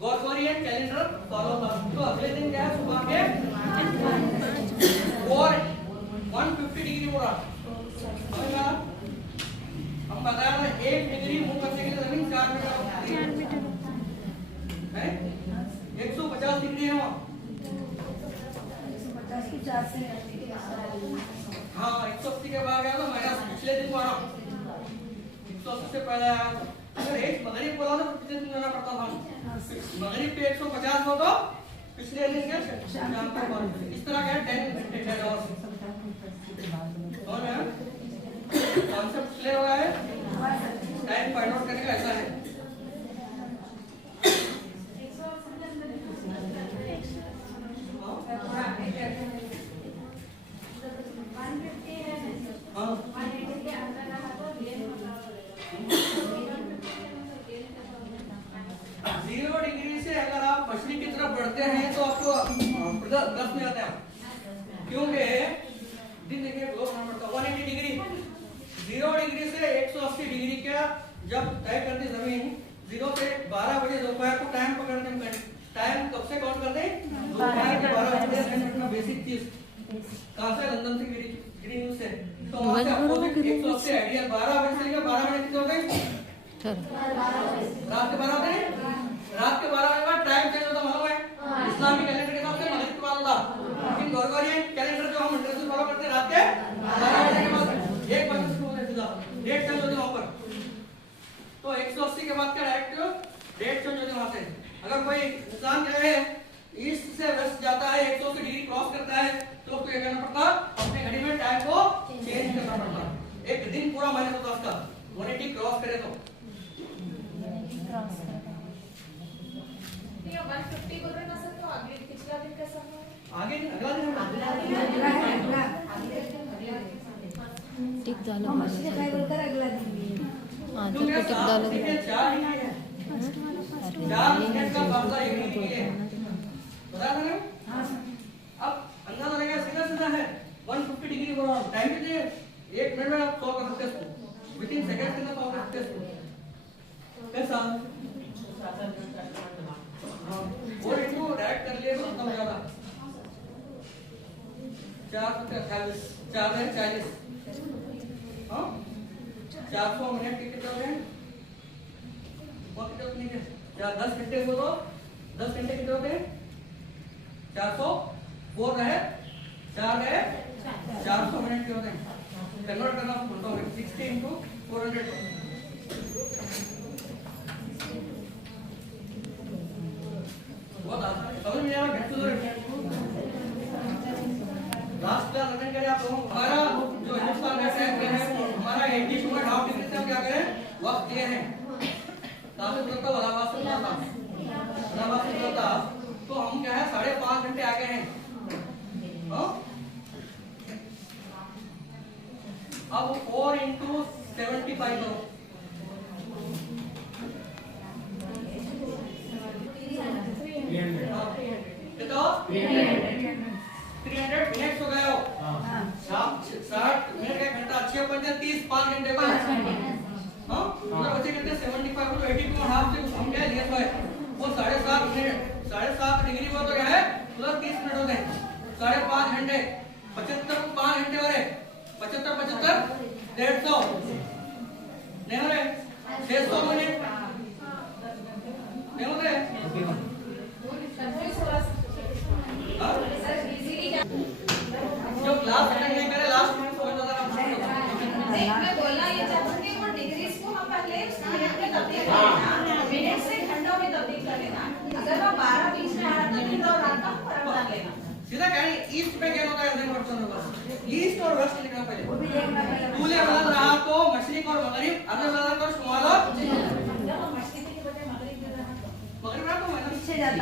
गॉर्गोरियन calendar follow कर। तो अगले दिन क्या है सुबह के और 150 डिग्री हो रहा हम बता रहे 1 डिग्री मूव करने के लिए जमीन 4 मीटर है 150 डिग्री है वहाँ। हाँ 180 के बाद गया तो माइनस पिछले दिन को आना 180 से पहले आया तो अगर एक मगरिब बोला तो पिछले दिन जाना पड़ता था मगरिब पे 150 हो तो पिछले दिन क्या शाम को इस तरह क्या 10 आवर्स और कॉन्सेप्ट क्लियर हो गया है। टाइम फाइंड आउट करने का ऐसा है हैं तो आपको प्लस में आता है क्योंकि दिन देखिए ग्लोब होना पड़ता है 180 डिग्री 0 डिग्री से 180 डिग्री का जब तय कर दी जमीन 0 से 12 बजे दोपहर को टाइम पकड़ते हैं टाइम कब से काउंट करते हैं दोपहर के 12 बजे में बेसिक चीज कहां से लंदन से ग्रीन न्यूज़ से तो वहां से आपको 180 आइडिया 12 बजे से लेकर 12 बजे कितने होते हैं रात के 12 बजे रात के 12 बजे बाद टाइम चेंज होता मालूम है इस्लामी कैलेंडर के हिसाब से मगरिब के बाद होता लेकिन गॉर्गोरियन कैलेंडर जो हम इंटरनेशनल फॉलो करते हैं रात के 12 बजे के बाद 1 बजे शुरू होता है सीधा डेट चेंज होती है वहां पर तो 180 के बाद का डायरेक्ट डेट चेंज होती है वहां से अगर कोई इंसान जो है ईस्ट से वेस्ट जाता है 180 डिग्री क्रॉस करता है तो उसको क्या करना पड़ता अपने घड़ी में टाइम को चेंज करना पड़ता एक दिन पूरा माइनस होता उसका 180 क्रॉस करे तो 150 बोल रहे ना सर तो अगले पिछला दिन कैसा हुआ आगे अगला दिन टिक झालं मशीन काय बोलतात अगला दिन हां तर टिक झालं 4 मिनट का फासला 1 डिग्री है बता रहे हैं अब अंदाजा लगाया सीधा सीधा है 150 डिग्री हो रहा टाइम कितने 1 मिनट में आप सॉल्व कर सकते हैं इसको विदिन सेकंड के अंदर सॉल्व कर सकते हैं इसको कैसा और इनको डायरेक्ट कर लिए तो खत्म हो जाता 428 440 हाँ 400 मिनट के कितने हो गए बहुत कितने नहीं है या 10 घंटे को तो 10 घंटे कितने होते हैं 400 4 रहे 4 रहे 400 मिनट के होते हैं कन्वर्ट करना बोलता हूँ 60 into 400 बहुत आसान है समझ में आ रहा है लास्ट क्लास अटेंड करें आप लोगों हमारा जो हिंदुस्तान में है हमारा 82.5 डिग्री से हम क्या करें वक्त दिए हैं काफी गुजरता इलाहाबाद से गुजरता तो हम क्या है 5.5 घंटे आगे हैं अब 4 into 75 करो कितना 300 मिनट्स हो गए हो 60 मिनट का घंटा 6 पंजे 30 5 घंटे का हाँ उधर बचे कितने 75 को 82.5 से हम क्या लिए तो है वो 7.5 मिनट 7.5 डिग्री में तो क्या है प्लस 30 मिनट हो गए 5.5 घंटे 75 को 5 घंटे हो रहे 75 150 नहीं हो रहे 600 मिनट नहीं हो रहे जो क्लास अटेंड नहीं करे लास्ट मिनट समझ आता है मैं बोलना ये चाहता हूं कि वो डिग्रीज को हम पहले मिनट में तब्दील करें ना मिनट से घंटों में तब्दील कर लेना अगर वो 12 20 में आ रहा तो दिन और रात का फर्क डाल लेना सीधा क्या है ईस्ट पे क्या होता है नहीं पढ़ता होगा ईस्ट और वेस्ट लिखना पहले दूल्हे बदल रहा तो मशरिक और मगरिब अगर बदल कर शुमाल और जब हम मशरिक के बजाय मगरिब कर रहा तो मगरिब रात को पीछे जाता